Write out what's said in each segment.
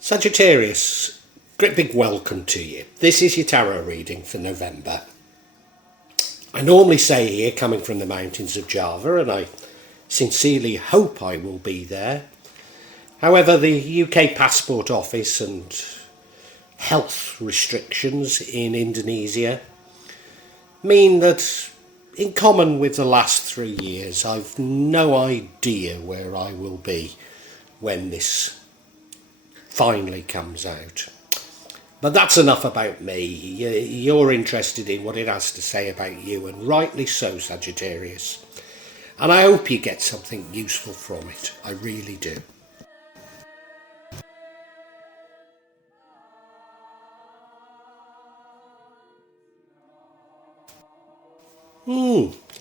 Sagittarius, great big welcome to you. This is your tarot reading for November. I normally say here, coming from the mountains of Java, and I sincerely hope I will be there. However, the UK Passport Office and health restrictions in Indonesia mean that, in common with the last 3 years, I've no idea where I will be when this finally comes out. But that's enough about me. You're interested in what it has to say about you, and rightly so, Sagittarius. And I hope you get something useful from it. I really do.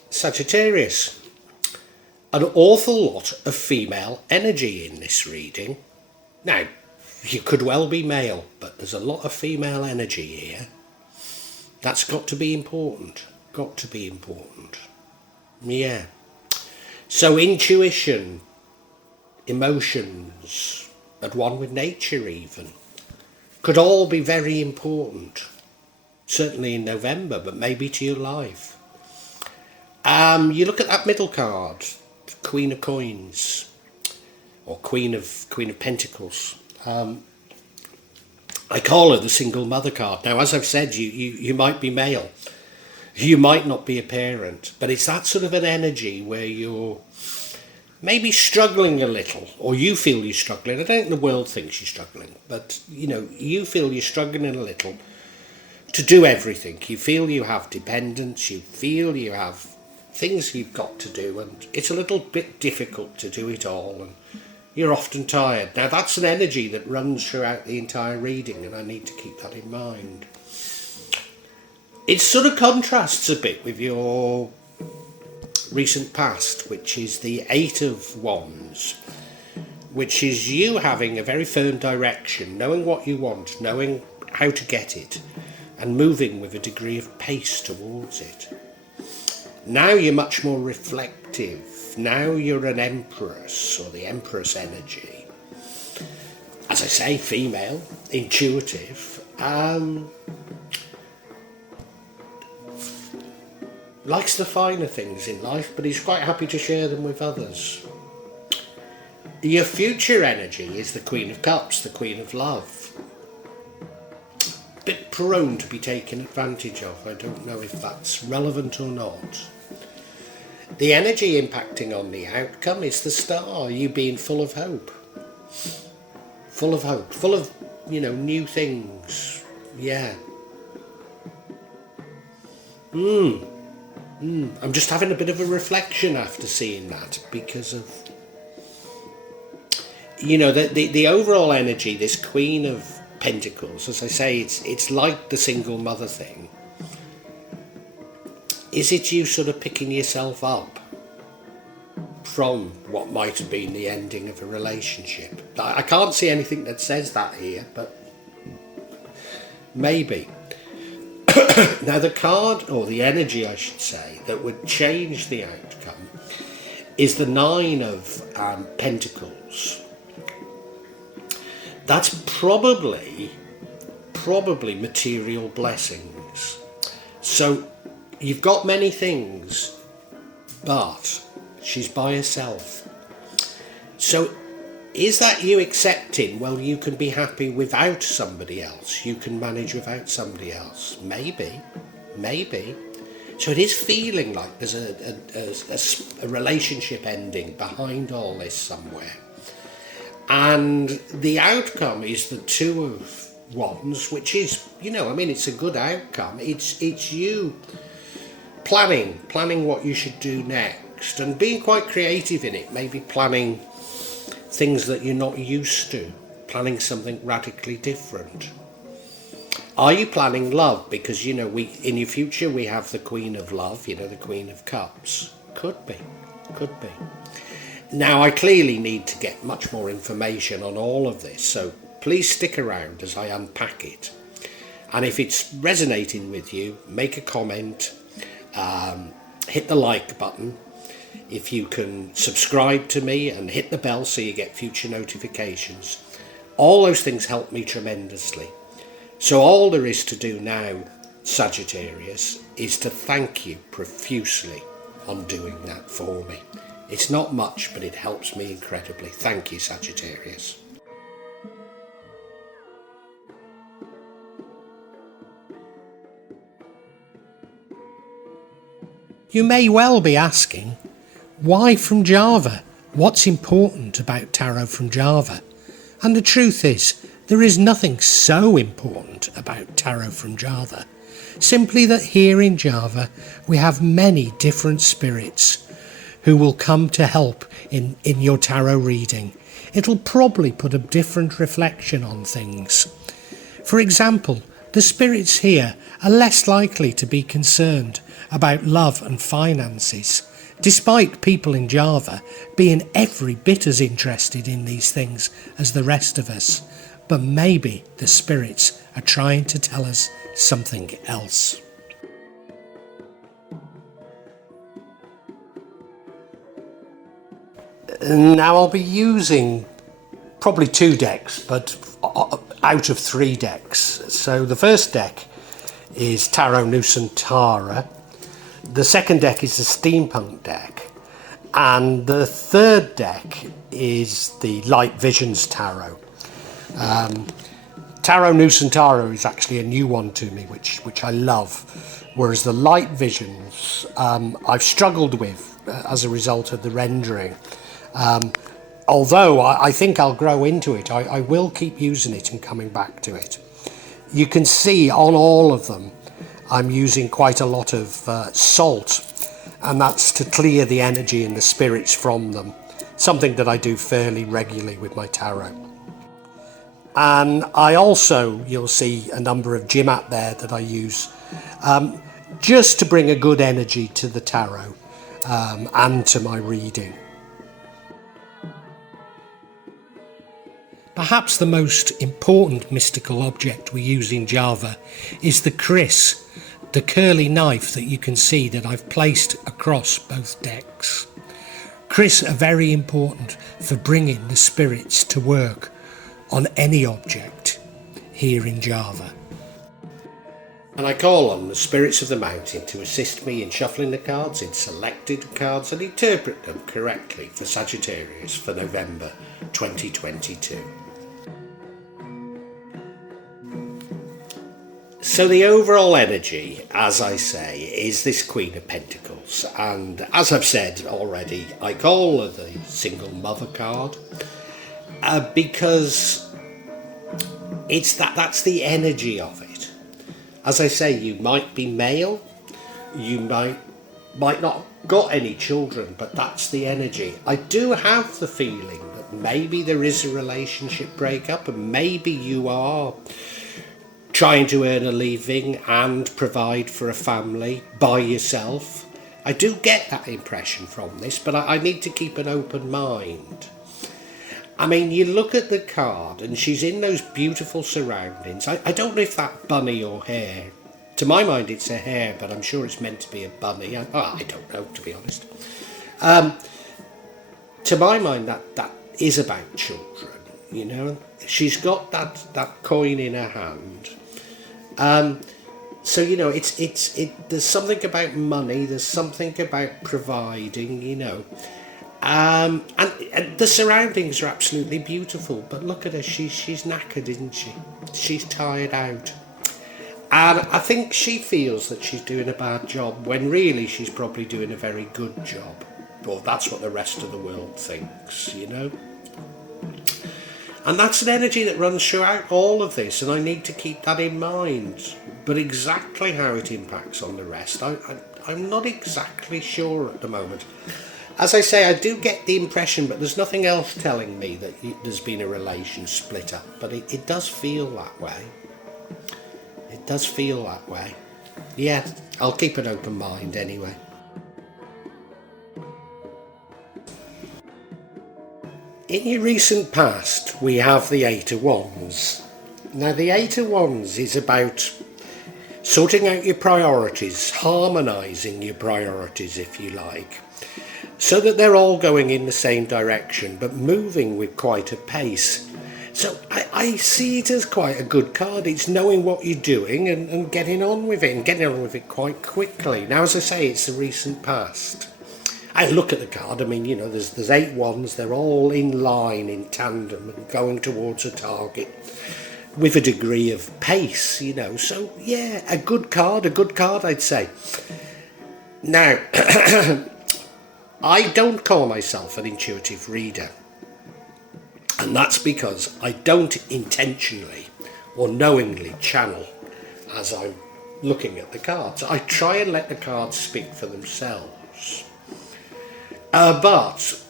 Sagittarius. An awful lot of female energy in this reading. Now, you could well be male, but there's a lot of female energy here. That's got to be important. Got to be important. Yeah. So intuition, emotions, at one with nature even, could all be very important. Certainly in November, but maybe to your life. You look at that middle card, Queen of Coins, or Queen of Pentacles. I call her the single mother card. Now, as I've said, you might be male, you might not be a parent, but it's that sort of an energy where you're maybe struggling a little, or you feel you're struggling. I don't think the world thinks you're struggling, but you feel you're struggling a little to do everything. You feel you have dependence, you feel you have things you've got to do, and it's a little bit difficult to do it all, and you're often tired. Now, that's an energy that runs throughout the entire reading, and I need to keep that in mind. It sort of contrasts a bit with your recent past, which is the Eight of Wands, which is you having a very firm direction, knowing what you want, knowing how to get it, and moving with a degree of pace towards it. Now you're much more reflective. Now you're an Empress, or the Empress energy. As I say, female, intuitive, likes the finer things in life, but he's quite happy to share them with others. Your future energy is the Queen of Cups, the Queen of Love. A bit prone to be taken advantage of. I don't know if that's relevant or not. The energy impacting on the outcome is the Star, you being full of hope. Full of hope, full of, new things. Yeah. I'm just having a bit of a reflection after seeing that, because of, the overall energy, this Queen of Pentacles, as I say, it's like the single mother thing. Is it you sort of picking yourself up from what might have been the ending of a relationship? I can't see anything that says that here, but maybe. Now, the card, or the energy I should say, that would change the outcome is the Nine of Pentacles. That's probably material blessings. So you've got many things, but she's by herself. So is that you accepting, well, you can be happy without somebody else, you can manage without somebody else? Maybe. So it is feeling like there's a relationship ending behind all this somewhere. And the outcome is the Two of Wands, which is, it's a good outcome. It's you planning what you should do next, and being quite creative in it, maybe planning things that you're not used to, planning something radically different. Are you planning love? Because, in your future we have the Queen of Love, the Queen of Cups. Could be. Now, I clearly need to get much more information on all of this, so please stick around as I unpack it. And if it's resonating with you, make a comment, hit the like button. If you can subscribe to me and hit the bell so you get future notifications, All those things help me tremendously. So all there is to do now, Sagittarius, is to thank you profusely on doing that for me. It's not much, but it helps me incredibly. Thank you, Sagittarius. You may well be asking, why from Java? What's important about tarot from Java? And the truth is, there is nothing so important about tarot from Java. Simply that here in Java, we have many different spirits who will come to help in your tarot reading. It'll probably put a different reflection on things. For example, the spirits here are less likely to be concerned about love and finances, despite people in Java being every bit as interested in these things as the rest of us. But maybe the spirits are trying to tell us something else. Now I'll be using probably 2 decks, but out of 3 decks. So the first deck is Tarot Nusantara, the second deck is the Steampunk deck, and the third deck is the Light Visions Tarot. Tarot Nusantara is actually a new one to me, which I love, whereas the Light Visions I've struggled with as a result of the rendering. Although I think I'll grow into it, I will keep using it and coming back to it. You can see on all of them I'm using quite a lot of salt, and that's to clear the energy and the spirits from them, something that I do fairly regularly with my tarot. And I also, you'll see a number of Jimat there that I use just to bring a good energy to the tarot and to my reading. Perhaps the most important mystical object we use in Java is the kris, the curly knife that you can see that I've placed across both decks. Kris are very important for bringing the spirits to work on any object here in Java. And I call on the spirits of the mountain to assist me in shuffling the cards in selected cards and interpret them correctly for Sagittarius for November 2022. So the overall energy, as I say, is this Queen of Pentacles, and as I've said already, I call her the single mother card because that's the energy of it. As I say, you might be male, you might not got any children, but that's the energy. I do have the feeling that maybe there is a relationship breakup, and maybe you are trying to earn a living and provide for a family by yourself. I do get that impression from this, but I need to keep an open mind. I mean, you look at the card and she's in those beautiful surroundings. I don't know if that bunny or hare. To my mind it's a hare, but I'm sure it's meant to be a bunny. I don't know, to be honest. To my mind that is about children, you know. She's got that coin in her hand. So, you know, there's something about money, there's something about providing, you know. And the surroundings are absolutely beautiful, but look at her, she's knackered, isn't she? She's tired out. And I think she feels that she's doing a bad job, when really she's probably doing a very good job. Well, that's what the rest of the world thinks, you know. And that's an energy that runs throughout all of this, and I need to keep that in mind. But exactly how it impacts on the rest, I'm not exactly sure at the moment. As I say, I do get the impression, but there's nothing else telling me that there's been a relation split up. But it does feel that way. It does feel that way. Yeah, I'll keep an open mind anyway. In your recent past, we have the Eight of Wands. Now, the Eight of Wands is about sorting out your priorities, harmonising your priorities, if you like, so that they're all going in the same direction, but moving with quite a pace. So I see it as quite a good card. It's knowing what you're doing and getting on with it, and getting on with it quite quickly. Now, as I say, it's the recent past. I look at the card, I mean, there's 8 wands, they're all in line, in tandem, and going towards a target with a degree of pace, So, yeah, a good card, I'd say. Now, I don't call myself an intuitive reader. And that's because I don't intentionally or knowingly channel as I'm looking at the cards. I try and let the cards speak for themselves. But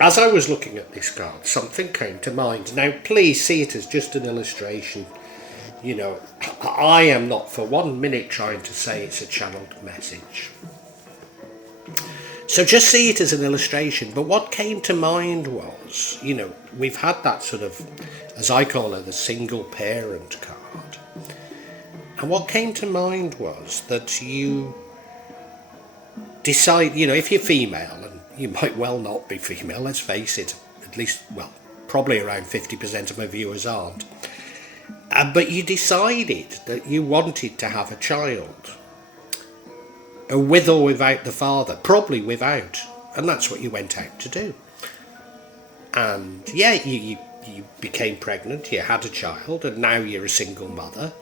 as I was looking at this card, something came to mind. Now, please see it as just an illustration. I am not for 1 minute trying to say it's a channeled message. So just see it as an illustration. But what came to mind was, we've had that sort of, as I call it, the single parent card. And what came to mind was that you decide, if you're female, and you might well not be female, let's face it, at least, well, probably around 50% of my viewers aren't. But you decided that you wanted to have a child. With or without the father, probably without, and that's what you went out to do. And yeah, you became pregnant, you had a child, and now you're a single mother.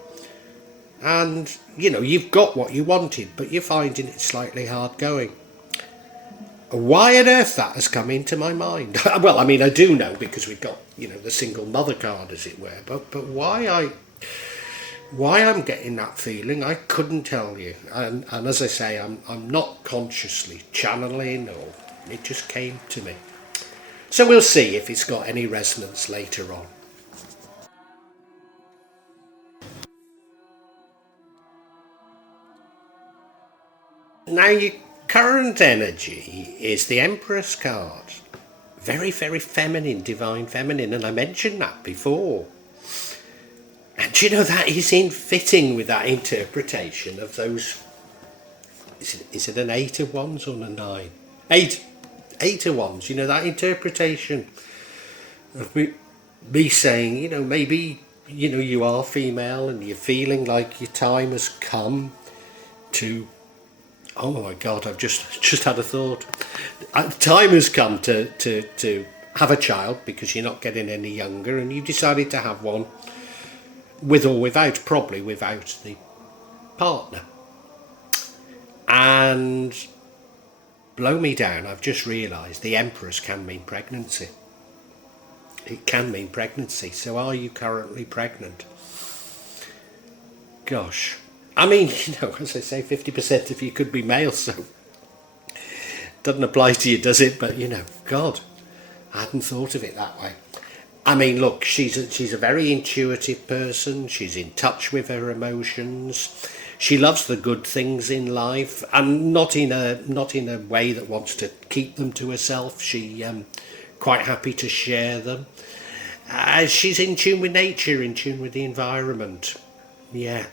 And you've got what you wanted, but you're finding it slightly hard going. Why on earth that has come into my mind? Well, I mean, I do know because we've got the single mother card, as it were. But why I'm getting that feeling, I couldn't tell you. And as I say, I'm not consciously channeling, or it just came to me. So we'll see if it's got any resonance later on. Now, your current energy is the Empress card. Very, very feminine, divine feminine, and I mentioned that before. And that is in fitting with that interpretation of those. Is it an 8 of wands or a 9? 8 of wands. That interpretation of me saying, maybe you are female and you're feeling like your time has come to. Oh my God! I've just had a thought. Time has come to have a child because you're not getting any younger, and you decided to have one. With or without, probably without the partner. And blow me down, I've just realised the Empress can mean pregnancy. It can mean pregnancy. So are you currently pregnant? Gosh. I mean, as I say, 50% of you could be male, so doesn't apply to you, does it? But, God, I hadn't thought of it that way. I mean, look, she's a very intuitive person. She's in touch with her emotions. She loves the good things in life, and not in a way that wants to keep them to herself. She quite happy to share them. She's in tune with nature, in tune with the environment. Yeah,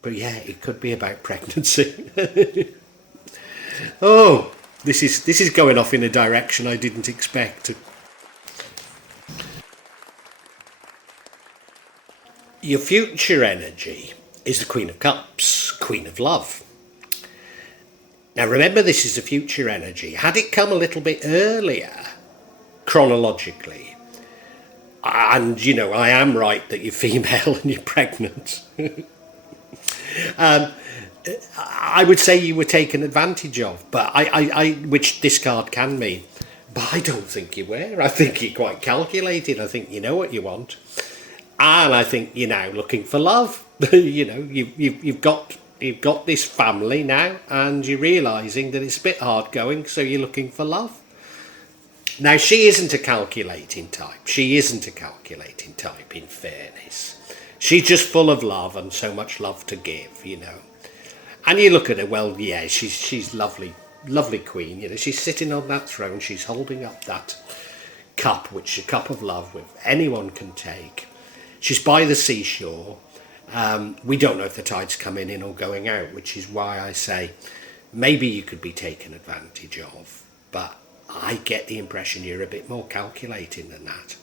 but yeah, it could be about pregnancy. Oh, this is going off in a direction I didn't expect. Your future energy is the Queen of Cups, Queen of Love. Now remember, this is the future energy. Had it come a little bit earlier, chronologically, and I am right that you're female and you're pregnant, I would say you were taken advantage of, but which this card can mean. But I don't think you were. I think you're quite calculated. I think you know what you want. And I think you're now looking for love. You've got this family now, and you're realising that it's a bit hard going, so you're looking for love. Now, she isn't a calculating type. In fairness. She's just full of love and so much love to give, And you look at her, well, yeah, she's lovely, lovely queen. She's sitting on that throne. She's holding up that cup, which is a cup of love, which anyone can take. She's by the seashore. We don't know if the tide's coming in or going out, which is why I say maybe you could be taken advantage of. But I get the impression you're a bit more calculating than that.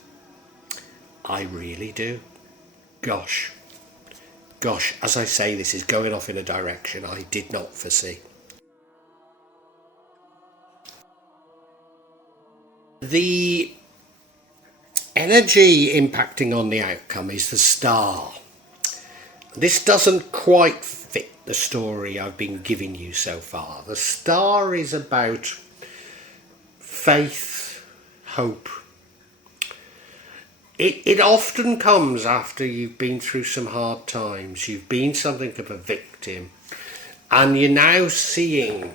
I really do. Gosh, as I say, this is going off in a direction I did not foresee. The energy impacting on the outcome is the star. This doesn't quite fit the story I've been giving you so far. The star is about faith, hope. It often comes after you've been through some hard times. You've been something of a victim, and you're now seeing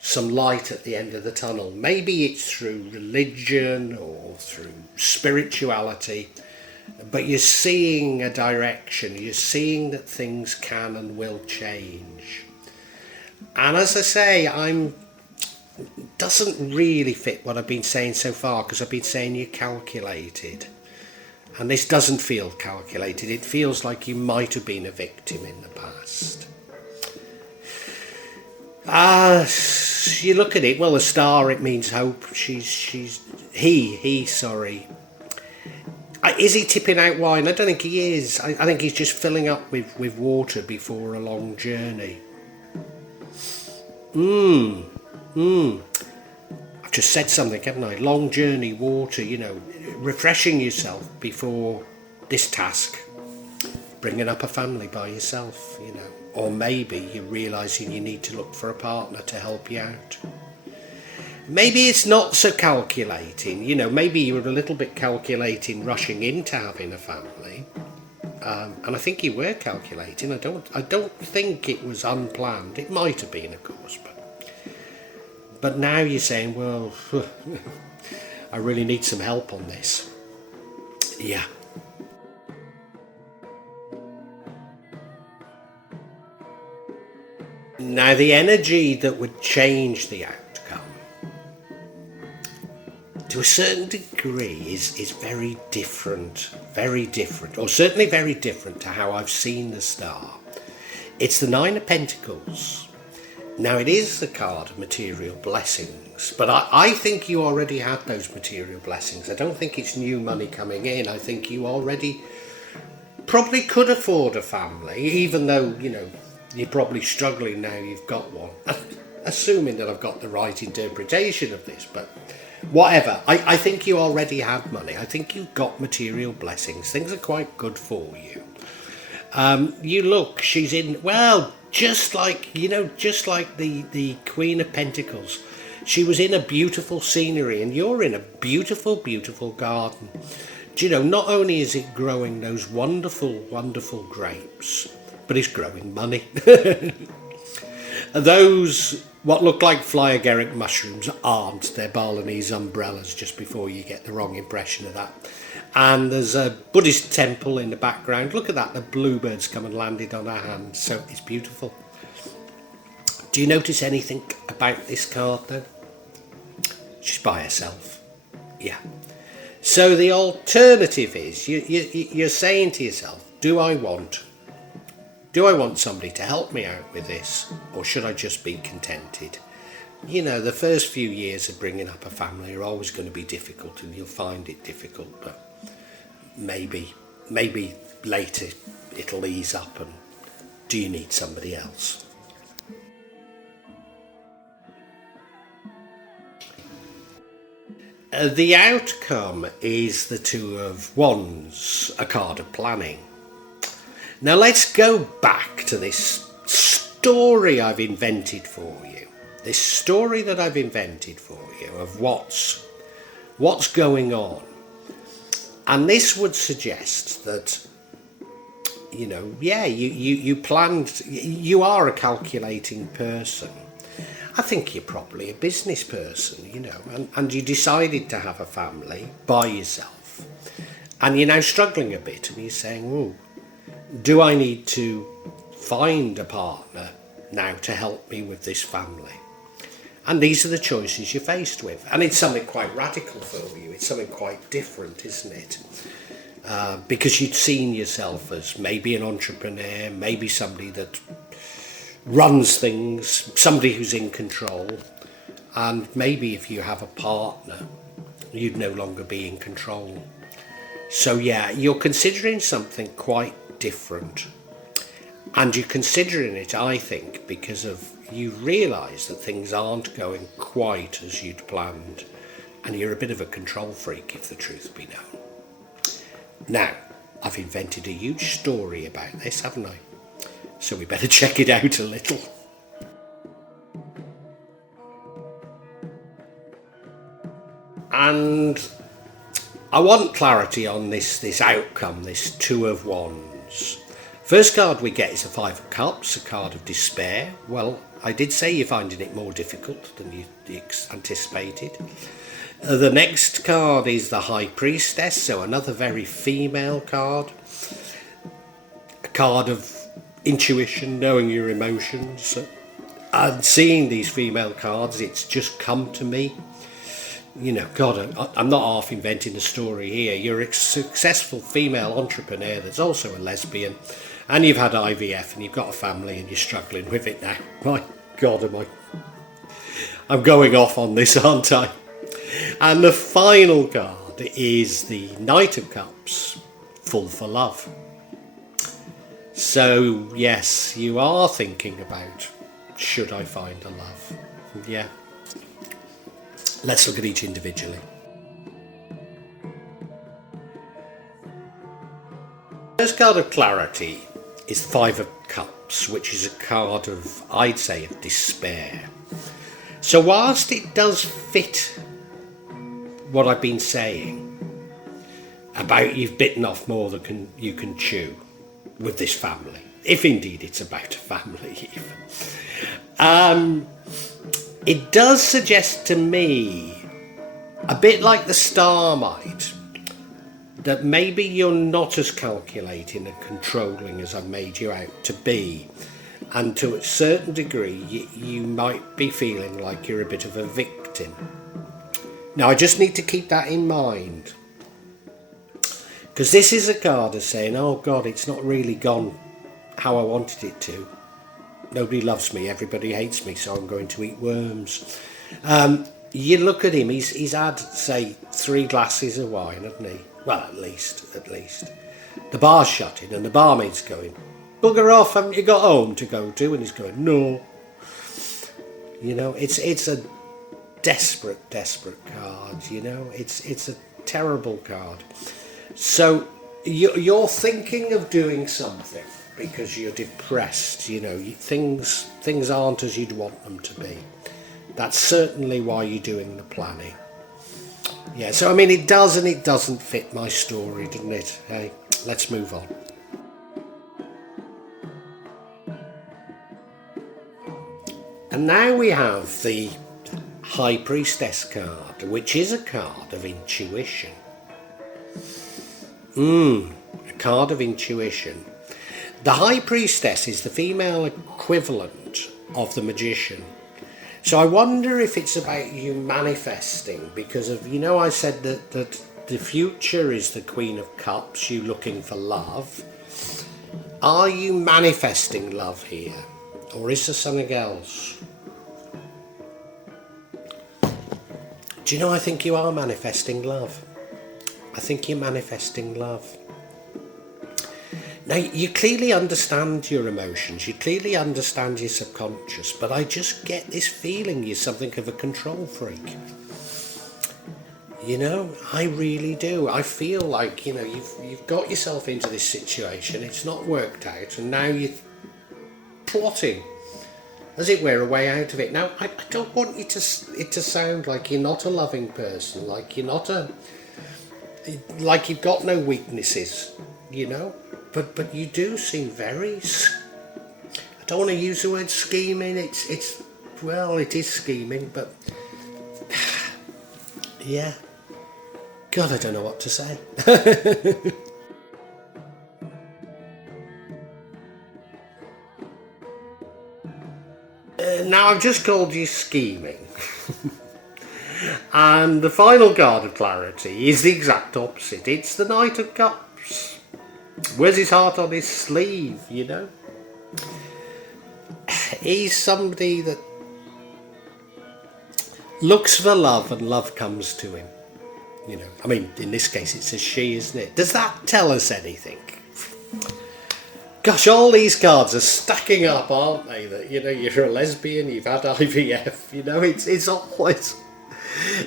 some light at the end of the tunnel. Maybe it's through religion or through spirituality, but you're seeing a direction. You're seeing that things can and will change. And as I say, doesn't really fit what I've been saying so far, because I've been saying you're calculated, and this doesn't feel calculated. It feels like you might have been a victim in the past. You look at it, well, a star, it means hope. He, sorry. Is he tipping out wine? I don't think he is. I think he's just filling up with water before a long journey. I've just said something, haven't I? Long journey, water, refreshing yourself before this task, bringing up a family by yourself, or maybe you're realising you need to look for a partner to help you out. Maybe it's not so calculating, maybe you were a little bit calculating rushing into having a family, and I think you were calculating. I don't think it was unplanned. It might have been, of course, but now you're saying, well, I really need some help on this. Yeah. Now, the energy that would change the outcome, to a certain degree, is very different, or certainly very different to how I've seen the star. It's the Nine of Pentacles. Now, it is the card of material blessings, but I think you already had those material blessings. I don't think it's new money coming in. I think you already probably could afford a family, even though, you're probably struggling now you've got one. Assuming that I've got the right interpretation of this, but whatever. I think you already had money. I think you've got material blessings. Things are quite good for you. You look, she's in, well, just like the Queen of Pentacles. She was in a beautiful scenery, and you're in a beautiful, beautiful garden. Not only is it growing those wonderful, wonderful grapes, but it's growing money. Those, what look like fly agaric mushrooms, aren't. They're Balinese umbrellas, just before you get the wrong impression of that. And there's a Buddhist temple in the background. Look at that, the bluebirds come and landed on her hand. So it's beautiful. Do you notice anything about this card, though? She's by herself. Yeah. So the alternative is, you're saying to yourself, do I want somebody to help me out with this, or should I just be contented? The first few years of bringing up a family are always going to be difficult, and you'll find it difficult, but maybe later it'll ease up. And do you need somebody else? The outcome is the Two of Wands, a card of planning. Now let's go back to this story I've invented for you. This story that I've invented for you of what's going on. And this would suggest that, you planned, you are a calculating person. I think you're probably a business person, and you decided to have a family by yourself. And you're now struggling a bit, and you're saying, do I need to find a partner now to help me with this family? And these are the choices you're faced with. And it's something quite radical for you. It's something quite different, isn't it? Because you'd seen yourself as maybe an entrepreneur, maybe somebody that runs things, somebody who's in control. And maybe if you have a partner, you'd no longer be in control. So yeah, you're considering something quite different. And you're considering it, I think, because of you realise that things aren't going quite as you'd planned. And you're a bit of a control freak, if the truth be known. Now, I've invented a huge story about this, haven't I? So we better check it out a little. And I want clarity on this outcome, this Two of Wands. First card we get is the Five of Cups, a card of despair. Well, I did say you're finding it more difficult than you anticipated. The next card is the High Priestess, so another very female card. A card of intuition, knowing your emotions. And seeing these female cards, it's just come to me. You know, God, I'm not half inventing a story here. You're a successful female entrepreneur that's also a lesbian, and you've had IVF and you've got a family and you're struggling with it now. My God, I'm going off on this, aren't I? And the final card is the Knight of Cups, full for love. So, yes, you are thinking about, should I find a love? Yeah. Let's look at each individually. First card of clarity is the Five of Cups, which is a card of, I'd say, of despair. So whilst it does fit what I've been saying about you've bitten off more than you can chew with this family, if indeed it's about a family even, it does suggest to me, a bit like the star might, that maybe you're not as calculating and controlling as I've made you out to be, and to a certain degree you might be feeling like you're a bit of a victim. Now I just need to keep that in mind, because this is a card of saying, oh God, it's not really gone how I wanted it to. Nobody loves me, everybody hates me, so I'm going to eat worms. You look at him, he's had, say, 3 glasses of wine, hasn't he? Well, at least. The bar's shutting and the barmaid's going, bugger off, haven't you got home to go to? And he's going, no. You know, it's a desperate card, you know. It's a terrible card. So you're thinking of doing something because you're depressed, you know, things aren't as you'd want them to be. That's certainly why you're doing the planning. Yeah, so I mean, it does and it doesn't fit my story, doesn't it? Hey, let's move on. And now we have the High Priestess card, which is a card of intuition. A card of intuition. The High Priestess is the female equivalent of the Magician. So I wonder if it's about you manifesting, because of, you know, I said that the future is the Queen of Cups, you looking for love. Are you manifesting love here? Or is there something else? Do you know, I think you are manifesting love. I think you're manifesting love. Now, you clearly understand your emotions, you clearly understand your subconscious, but I just get this feeling you're something of a control freak. You know, I really do. I feel like, you know, you've got yourself into this situation, it's not worked out, and now you're plotting, as it were, a way out of it. Now, I don't want it to sound like you're not a loving person, like you're not like you've got no weaknesses, you know. But you do seem very, I don't want to use the word scheming, it's well, it is scheming, but yeah, God, I don't know what to say. Now I've just called you scheming. And the final card of clarity is the exact opposite. It's the Knight of Cups. Wears his heart on his sleeve, you know. He's somebody that looks for love and love comes to him. you know. I mean, in this case, it's a she, isn't it? Does that tell us anything? Gosh, all these cards are stacking up, aren't they? That, you know, you're a lesbian, you've had IVF, you know,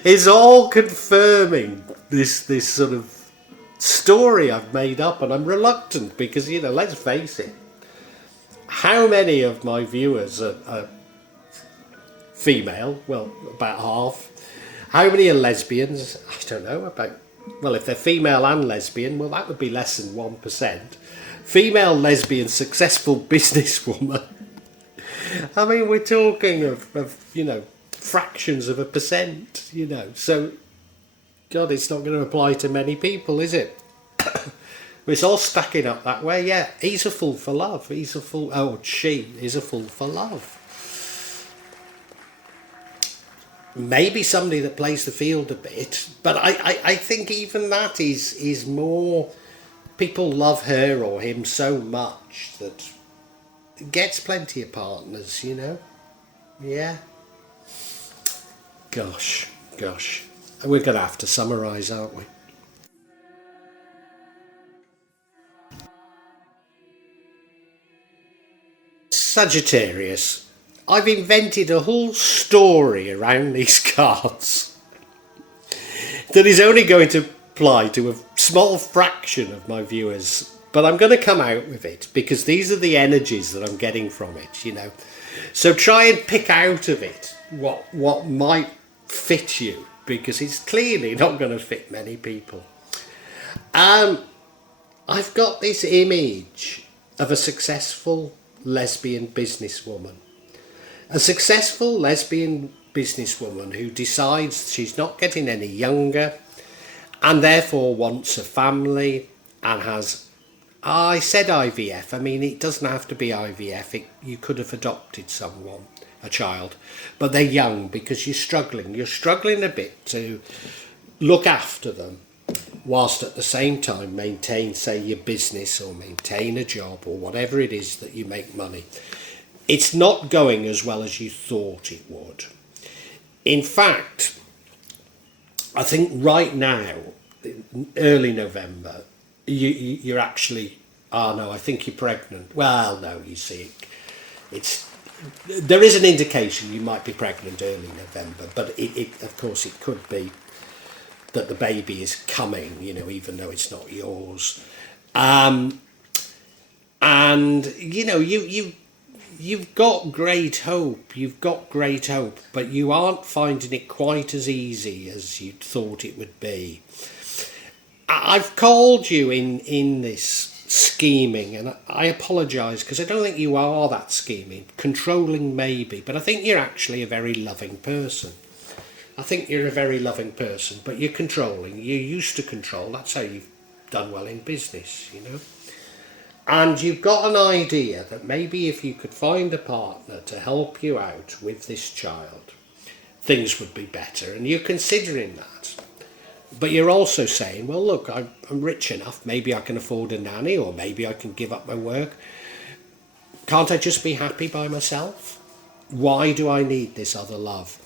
it's all confirming this sort of story I've made up, and I'm reluctant because, you know, let's face it, how many of my viewers are female? Well, about half. How many are lesbians? I don't know, well, if they're female and lesbian, well, that would be less than 1%. Female lesbian successful businesswoman. I mean, we're talking of, you know, fractions of a percent, you know. So, God, it's not going to apply to many people, is it? It's all stacking up that way. Yeah, he's a fool for love. She is a fool for love. Maybe somebody that plays the field a bit, but I think even that is more, people love her or him so much that gets plenty of partners, you know. Yeah. Gosh. We're going to have to summarise, aren't we? Sagittarius. I've invented a whole story around these cards that is only going to apply to a small fraction of my viewers, but I'm going to come out with it because these are the energies that I'm getting from it, you know. So try and pick out of it what might fit you, because it's clearly not going to fit many people. I've got this image of a successful lesbian businesswoman. A successful lesbian businesswoman who decides she's not getting any younger and therefore wants a family and has, I said IVF, I mean, it doesn't have to be IVF, you could have adopted someone, a child, but they're young because you're struggling a bit to look after them whilst at the same time maintain, say, your business or maintain a job or whatever it is that you make money. It's not going as well as you thought it would. In fact, I think right now, early November, you're actually, I think you're pregnant. Well, no, you see, there is an indication you might be pregnant early November, but of course it could be that the baby is coming, you know, even though it's not yours. And, you know, you've got great hope, but you aren't finding it quite as easy as you thought it would be. I've called you in this scheming, and I apologise because I don't think you are that scheming. Controlling maybe, but I think you're actually a very loving person. But you're controlling. You're used to control. That's how you've done well in business, you know. And you've got an idea that maybe if you could find a partner to help you out with this child, things would be better. And you're considering that. But you're also saying, well, look, I'm rich enough. Maybe I can afford a nanny, or maybe I can give up my work. Can't I just be happy by myself? Why do I need this other love?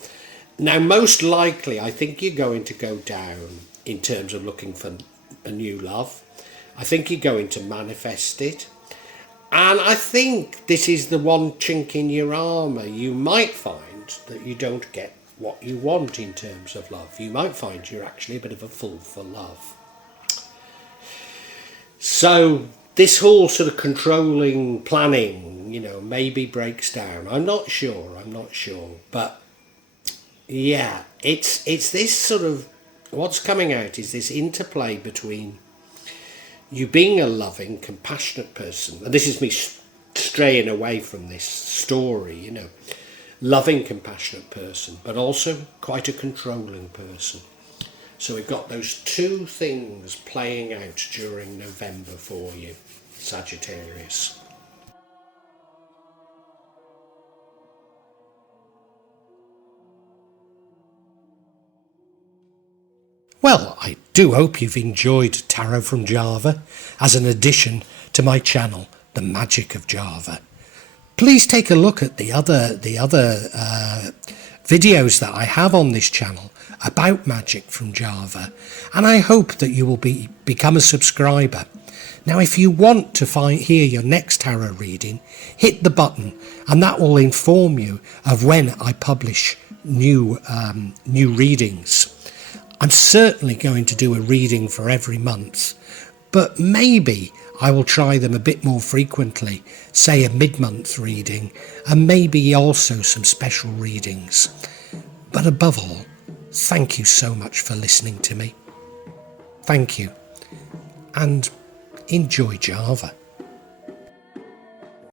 Now, most likely, I think you're going to go down in terms of looking for a new love. I think you're going to manifest it. And I think this is the one chink in your armour. You might find that you don't get what you want in terms of love. You might find you're actually a bit of a fool for love. So this whole sort of controlling, planning, you know, maybe breaks down. I'm not sure. But yeah, it's this sort of, what's coming out is this interplay between you being a loving, compassionate person, and this is me straying away from this story, you know, loving, compassionate person, but also quite a controlling person. So we've got those two things playing out during November for you, Sagittarius. Well, I do hope you've enjoyed Tarot from Java as an addition to my channel, The Magic of Java. Please take a look at the other videos that I have on this channel about magic from Java, and I hope that you will become a subscriber. Now, if you want to hear your next tarot reading, hit the button, and that will inform you of when I publish new readings. I'm certainly going to do a reading for every month, but maybe I will try them a bit more frequently, say a mid-month reading, and maybe also some special readings. But above all, thank you so much for listening to me. Thank you, and enjoy Java.